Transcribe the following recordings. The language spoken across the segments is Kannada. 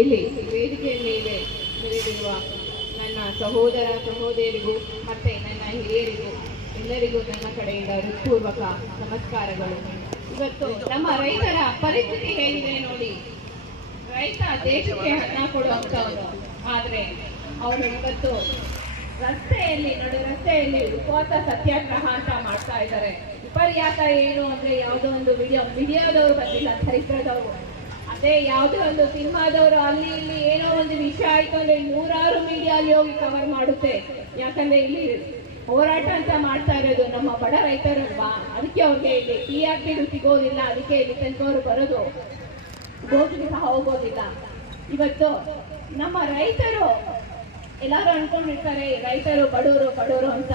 ಇಲ್ಲಿ ವೇದಿಕೆಯ ಮೇಲೆ ನೆರೆದಿರುವ ನನ್ನ ಸಹೋದರ ಸಹೋದರಿಗೂ ಮತ್ತೆ ನನ್ನ ಹಿರಿಯರಿಗೂ ಎಲ್ಲರಿಗೂ ನನ್ನ ಕಡೆಯಿಂದ ಹೃತ್ಪೂರ್ವಕ ನಮಸ್ಕಾರಗಳು. ಇವತ್ತು ನಮ್ಮ ರೈತರ ಪರಿಸ್ಥಿತಿ ಹೇಗಿದೆ ನೋಡಿ. ರೈತ ದೇಶಕ್ಕೆ ಅನ್ನ ಕೊಡುವಂಥವನು, ಆದರೆ ಅವನು ಇವತ್ತು ನಡು ರಸ್ತೆಯಲ್ಲಿ ಉಪವಾಸ ಸತ್ಯಾಗ್ರಹ ಅಂತ ಮಾಡ್ತಾ ಇದ್ದಾರೆ. ವಿಪರ್ಯಾಸ ಏನು ಅಂದ್ರೆ ಯಾವುದೋ ಒಂದು ವಿಡಿಯೋದವರು ಬಂದಿಲ್ಲ, ಚರಿತ್ರದವರು. ಅದೇ ಯಾವುದೋ ಒಂದು ಸಿನಿಮಾದವರು ಅಲ್ಲಿ ಇಲ್ಲಿ ಏನೋ ಒಂದು ವಿಷಯ ಆಯ್ತು ಅಂದ್ರೆ ನೂರಾರು ಮೀಡಿಯಾ ಅಲ್ಲಿ ಹೋಗಿ ಕವರ್ ಮಾಡುತ್ತೆ. ಯಾಕಂದ್ರೆ ಇಲ್ಲಿ ಹೋರಾಟ ಅಂತ ಮಾಡ್ತಾ ಇರೋದು ನಮ್ಮ ಬಡ ರೈತರಲ್ವಾ, ಅದಕ್ಕೆ ಅವ್ರಿಗೆ ಇಲ್ಲಿ TRP ಸಿಗೋದಿಲ್ಲ, ಅದಕ್ಕೆ ಇಲ್ಲಿ ತನಕ ಅವರು ಬರೋದು ಗೋಜಿಗೆ ಸಹ ಹೋಗೋದಿಲ್ಲ. ಇವತ್ತು ನಮ್ಮ ರೈತರು ಎಲ್ಲರೂ ಅನ್ಕೊಂಡಿರ್ತಾರೆ ರೈತರು ಬಡವರು ಅಂತ.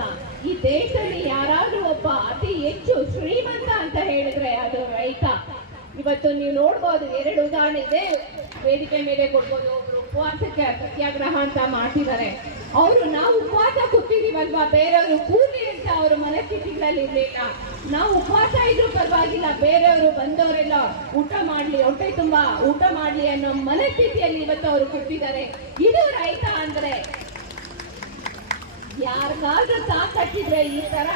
ಈ ದೇಶದಲ್ಲಿ ಯಾರಾದ್ರೂ ಒಬ್ಬ ಅತಿ ಹೆಚ್ಚು ಶ್ರೀಮಂತ ಅಂತ ಹೇಳಿದ್ರೆ ಅದು ರೈತ. ಇವತ್ತು ನೀವು ನೋಡ್ಬೋದು, 2 ಉದಾಹರಣೆ ಇದೆ, ವೇದಿಕೆ ಮೇಲೆ ಕೊಡ್ಬೋದು. ಒಬ್ರು ಉಪವಾಸಕ್ಕೆ ಸತ್ಯಾಗ್ರಹ ಅಂತ ಮಾಡ್ತಿದ್ದಾರೆ. ಅವರು ನಾವು ಉಪವಾಸ ಕೂತಿದೀವಲ್ವಾ, ಬೇರೆಯವರು ಕೂಲಿ ಅಂತ ಅವ್ರ ಮನಸ್ಥಿತಿಗಳಲ್ಲಿ ಇರ್ಲಿಲ್ಲ. ನಾವು ಉಪವಾಸ ಇದ್ರೂ ಪರವಾಗಿಲ್ಲ, ಬೇರೆಯವರು ಬಂದವರೆಲ್ಲ ಊಟ ಮಾಡ್ಲಿ, ಹೊಟ್ಟೆ ತುಂಬಾ ಊಟ ಮಾಡ್ಲಿ ಅನ್ನೋ ಮನಸ್ಥಿತಿಯಲ್ಲಿ ಇವತ್ತು ಅವರು ಕೂತಿದ್ದಾರೆ. ಇದು ರೈತ ಅಂದ್ರೆ. ಯಾರಿಗಾದ್ರೂ ತಾಕತ್ತಿದ್ರೆ ಈ ತರ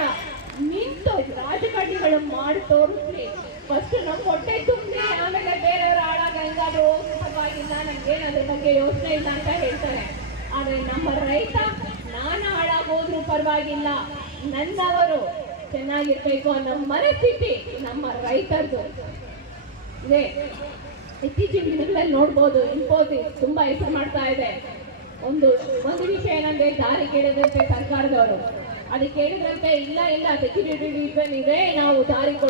ನಿಂತು ರಾಜಕಾರಣಿಗಳು ಮಾಡಿ ತೋರಿಸ್ಲಿ. ಫಸ್ಟ್ ನಮ್ ಹೊಟ್ಟೆ ತುಂಬಲಿ, ಆಮೇಲೆ ಬೇರೆಯವರು ಹಾಳಾಗ ಹೆಂಗಾದ್ರೂ ಪರವಾಗಿಲ್ಲ, ನಮ್ಗೇನು ಅದ್ರ ಬಗ್ಗೆ ಯೋಚನೆ ಇಲ್ಲ ಅಂತ ಹೇಳ್ತಾರೆ. ಆದ್ರೆ ನಮ್ಮ ರೈತ ನಾನು ಹಾಳಾಗೋದ್ರು ಪರವಾಗಿಲ್ಲ, ನನ್ನವರು ಚೆನ್ನಾಗಿರ್ಬೇಕು ಅನ್ನೋ ಮನಸ್ಥಿತಿ ನಮ್ಮ ರೈತರದು ಇದೆ. ಇತ್ತೀಚಿನ ದಿನಗಳಲ್ಲಿ ನೋಡ್ಬೋದು, ಇನ್ಫೋಸಿಸ್ ತುಂಬಾ ಹೆಸರು ಮಾಡ್ತಾ ಇದೆ. ಒಂದು ವಿಷಯ ಏನಂದ್ರೆ ದಾರಿ ಕೇಳಿದಂತೆ ಸರ್ಕಾರದವರು ಅದಕ್ಕೆ ಹೇಳಿದ್ರಂತೆ, ಇಲ್ಲ ಸೆಕ್ಯೂರಿಟಿ ರೀಸನ್ ಇದೆ, ನಾವು ದಾರಿ ಕೊಡೋದು